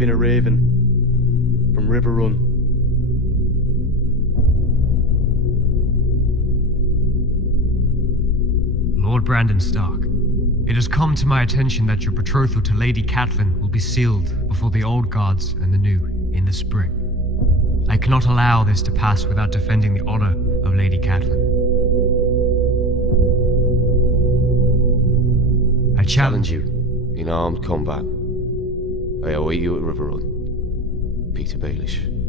been a raven from River Run. Lord Brandon Stark, it has come to my attention that your betrothal to Lady Catelyn will be sealed before the old guards and the new in the spring. I cannot allow this to pass without defending the honor of Lady Catelyn. I challenge you in armed combat. I await you at River Run. Petyr Baelish.